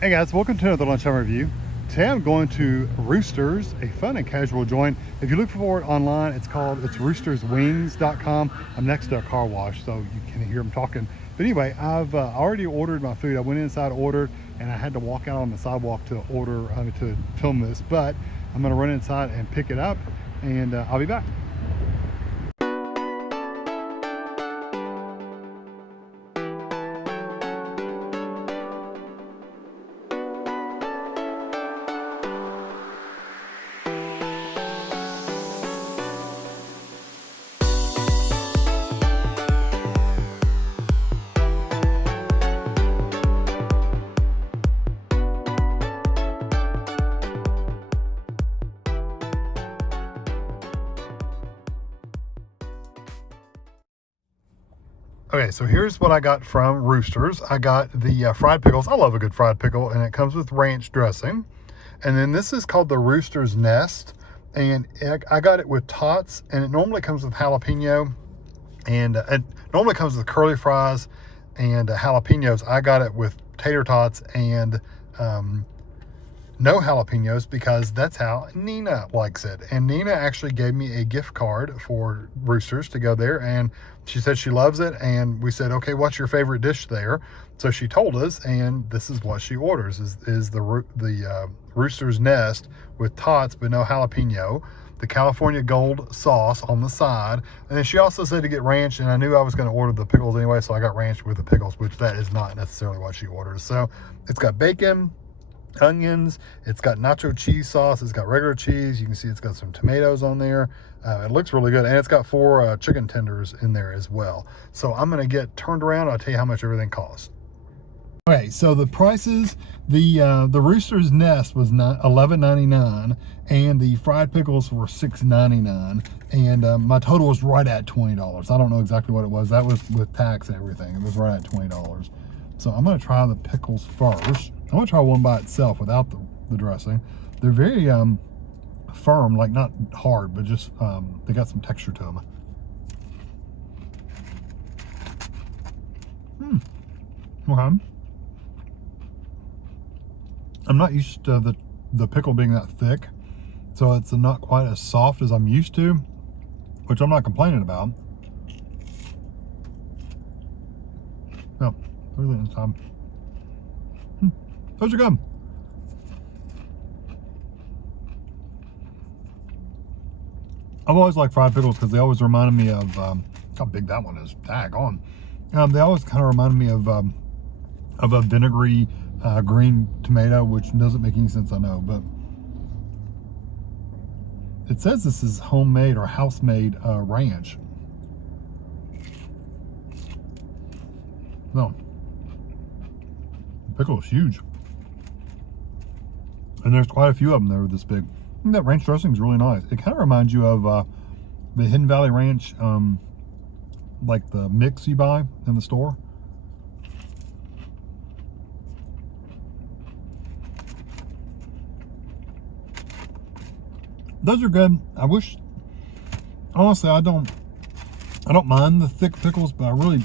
Hey guys, welcome to another Lunchtime review. Today I'm going to Roosters, a fun and casual joint. If you look for it online, it's roosterswings.com. I'm next to a car wash, so you can hear them talking. But anyway, I've already ordered my food. I went inside, ordered, and I had to walk out on the sidewalk to to film this. But I'm gonna run inside and pick it up, and I'll be back. Okay, so here's what I got from Roosters. I got the fried pickles. I love a good fried pickle, and it comes with ranch dressing. And then this is called the Roosters Nest, and I got it with Tots, and it normally comes with jalapeno, and it normally comes with curly fries and jalapenos. I got it with tater tots and no jalapenos because that's how Nina likes it. And Nina actually gave me a gift card for Roosters to go there, and she said she loves it. And we said, okay, what's your favorite dish there? So she told us, and this is what she orders: is the Rooster's Nest with Tots but no jalapeno, the California Gold sauce on the side, and then she also said to get ranch. And I knew I was going to order the pickles anyway, so I got ranch with the pickles, which that is not necessarily what she orders. So it's got bacon, onions, it's got nacho cheese sauce, it's got regular cheese, you can see it's got some tomatoes on there. It looks really good, and it's got 4 chicken tenders in there as well. So I'm going to get turned around. I'll tell you how much everything costs. Okay, so the prices, the Rooster's Nest was $11.99, and the fried pickles were $6.99, and my total was right at $20. I don't know exactly what it was. That was with tax and everything. It was right at $20. So I'm going to try the pickles first. I'm going to try one by itself without the dressing. They're very firm, like not hard, but just they got some texture to them. Okay. I'm not used to the pickle being that thick, so it's not quite as soft as I'm used to, which I'm not complaining about. No, really in time. Those are good. I've always liked fried pickles because they always reminded me of how big that one is. Daggone. They always kind of reminded me of a vinegary green tomato, which doesn't make any sense, I know, but it says this is homemade or house-made ranch. No, the pickle is huge, and there's quite a few of them that are this big. I think that ranch dressing is really nice. It kind of reminds you of the Hidden Valley Ranch, like the mix you buy in the store. Those are good. I wish, honestly, I don't mind the thick pickles, but I really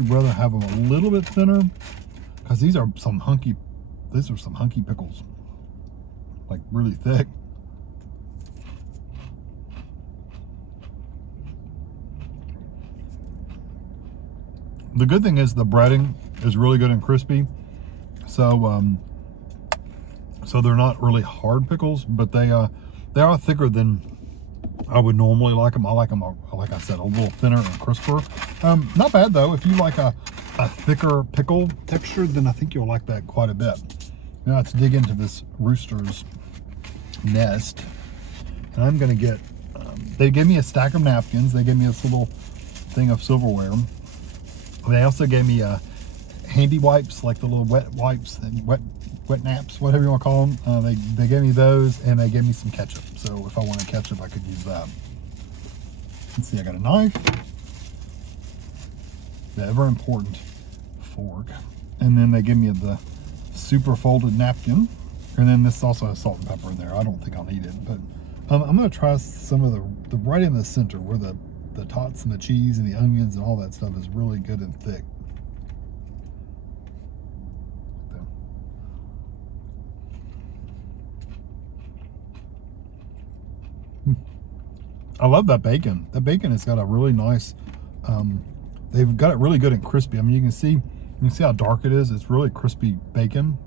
rather have them a little bit thinner, because these are some hunky pickles, like really thick. The good thing is the breading is really good and crispy, so so they're not really hard pickles, but they are thicker than I would normally like them. I like them, like I said, a little thinner and crisper. Not bad though. If you like a thicker pickle texture, then I think you'll like that quite a bit. Now let's dig into this Rooster's Nest, and I'm gonna get. They gave me a stack of napkins. They gave me this little thing of silverware. They also gave me handy wipes, like the little wet wipes and wet naps, whatever you want to call them. They gave me those, and they gave me some ketchup. So if I wanted ketchup, I could use that. Let's see, I got a knife, the ever important fork, and then they give me the super folded napkin, and then this also has salt and pepper in there. I don't think I'll need it, but I'm going to try some of the right in the center where the tots and the cheese and the onions and all that stuff is really good and thick. I love that bacon. That bacon has got a really nice, they've got it really good and crispy. I mean, you can see how dark it is. It's really crispy bacon.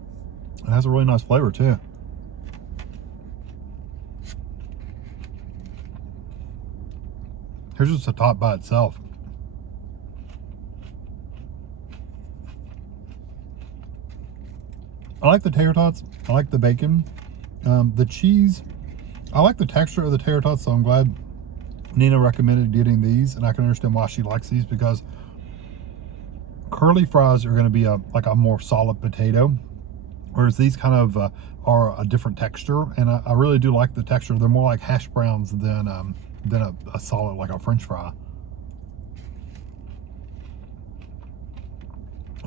It has a really nice flavor too. Here's just the top by itself. I like the tater tots. I like the bacon. The cheese, I like the texture of the tater tots, so I'm glad Nina recommended getting these, and I can understand why she likes these, because curly fries are going to be like a more solid potato, whereas these kind of are a different texture, and I really do like the texture. They're more like hash browns than a solid, like a French fry.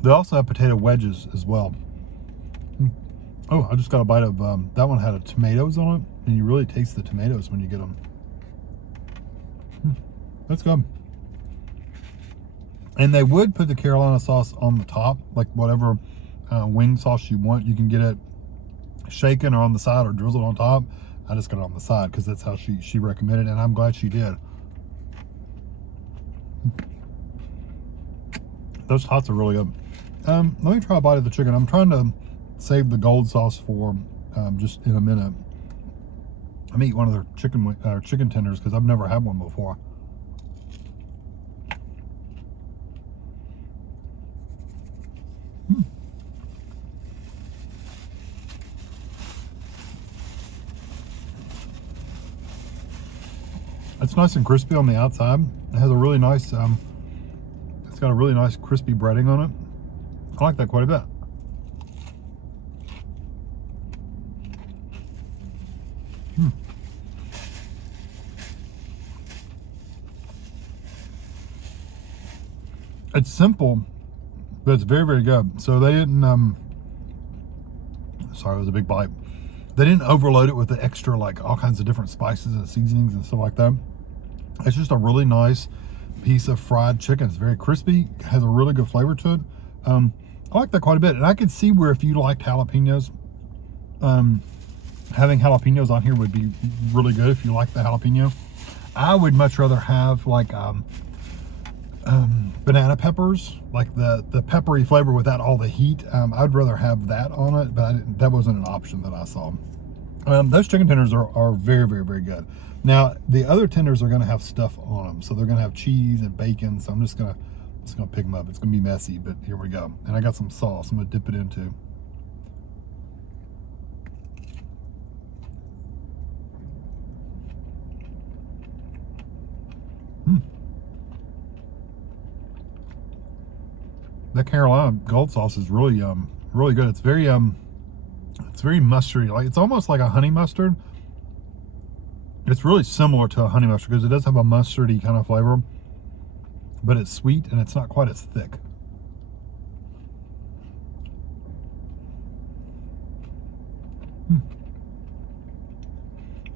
They also have potato wedges as well. Oh, I just got a bite of, that one had tomatoes on it, and you really taste the tomatoes when you get them. That's good. And they would put the Carolina sauce on the top, like whatever wing sauce you want. You can get it shaken or on the side or drizzled on top. I just got it on the side because that's how she recommended, and I'm glad she did. Those Tots are really good. Let me try a bite of the chicken. I'm trying to save the gold sauce for just in a minute. I'm gonna eat one of their chicken tenders because I've never had one before. It's nice and crispy on the outside. It has a really nice, it's got a really nice crispy breading on it. I like that quite a bit. It's simple, but it's very, very good. So they didn't, sorry, it was a big bite. They didn't overload it with the extra, like all kinds of different spices and seasonings and stuff like that. It's just a really nice piece of fried chicken. It's very crispy, has a really good flavor to it. I like that quite a bit. And I could see where if you liked jalapenos, having jalapenos on here would be really good if you like the jalapeno. I would much rather have like banana peppers, like the peppery flavor without all the heat. I'd rather have that on it, but that wasn't an option that I saw. Those chicken tenders are very, very, very good. Now the other tenders are going to have stuff on them, so they're going to have cheese and bacon. So I'm just gonna pick them up. It's gonna be messy, but here we go. And I got some sauce I'm gonna dip it into. That Carolina gold sauce is really really good. It's very mustardy. Like it's almost like a honey mustard. It's really similar to a honey mustard because it does have a mustardy kind of flavor, but it's sweet and it's not quite as thick.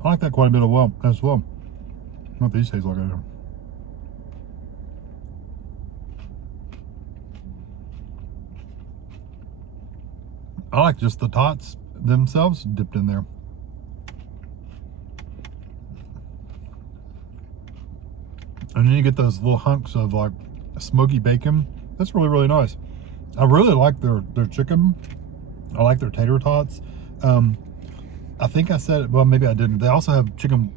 I like that quite a bit as well. What these taste like either. I like just the Tots themselves dipped in there. And then you get those little hunks of like smoky bacon. That's really, really nice. I really like their chicken. I like their tater tots. I think I said it, well, maybe I didn't. They also have chicken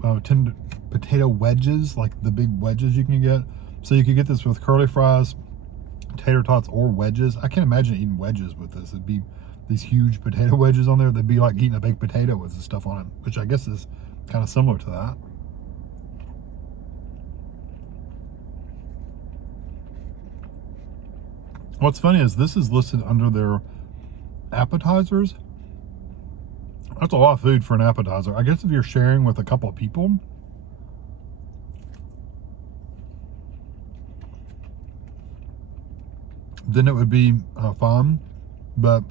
potato wedges, like the big wedges you can get. So you could get this with curly fries, tater tots, or wedges. I can't imagine eating wedges with this. It'd be these huge potato wedges on there. They'd be like eating a baked potato with the stuff on it, which I guess is kind of similar to that. What's funny is this is listed under their appetizers. That's a lot of food for an appetizer. I guess if you're sharing with a couple of people, then it would be fun, but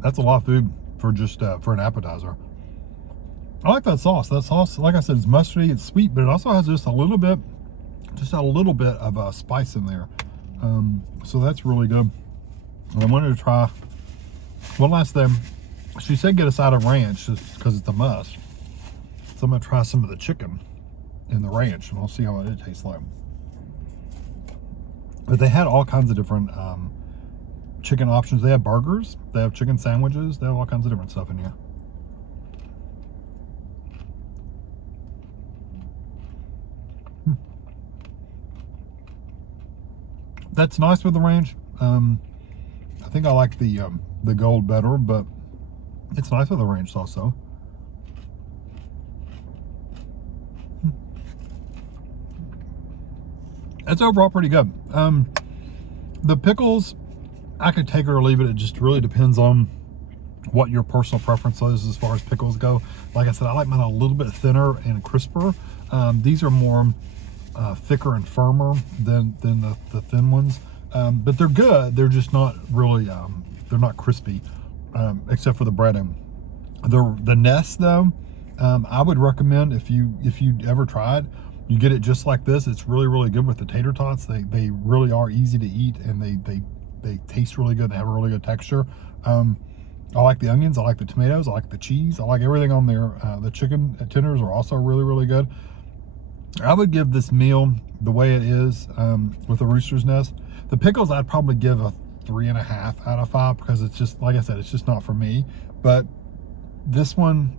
that's a lot of food for just for an appetizer. I like that sauce. That sauce, like I said, it's mustardy, it's sweet, but it also has just a little bit of spice in there. So that's really good. And I wanted to try one last thing. She said get a side of ranch just because it's a must. So I'm gonna try some of the chicken in the ranch, and we'll see how it tastes like. But they had all kinds of different chicken options. They have burgers, they have chicken sandwiches, they have all kinds of different stuff in here. That's nice with the ranch. I think I like the gold better, but it's nice with the ranch also. It's overall pretty good. The pickles, I could take it or leave it. It just really depends on what your personal preference is as far as pickles go. Like I said, I like mine a little bit thinner and crisper. These are more thicker and firmer than the thin ones. But they're good. They're just not really, they're not crispy, except for the breading. The Nest though, I would recommend if you ever try it, you get it just like this. It's really, really good with the tater tots. They really are easy to eat, and they taste really good. They have a really good texture. I like the onions. I like the tomatoes. I like the cheese. I like everything on there. The chicken tenders are also really, really good. I would give this meal the way it is with the Roosters Nest. The pickles, I'd probably give a 3.5 out of 5 because it's just, like I said, it's just not for me. But this one,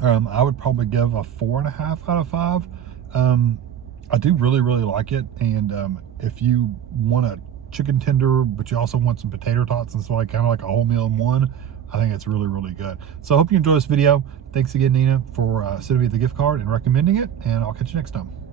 I would probably give a 4.5 out of 5. I do really, really like it. And if you want a chicken tender, but you also want some potato tots, and so like kind of like a whole meal in one, I think it's really, really good. So I hope you enjoy this video. Thanks again, Nina, for sending me the gift card and recommending it, and I'll catch you next time.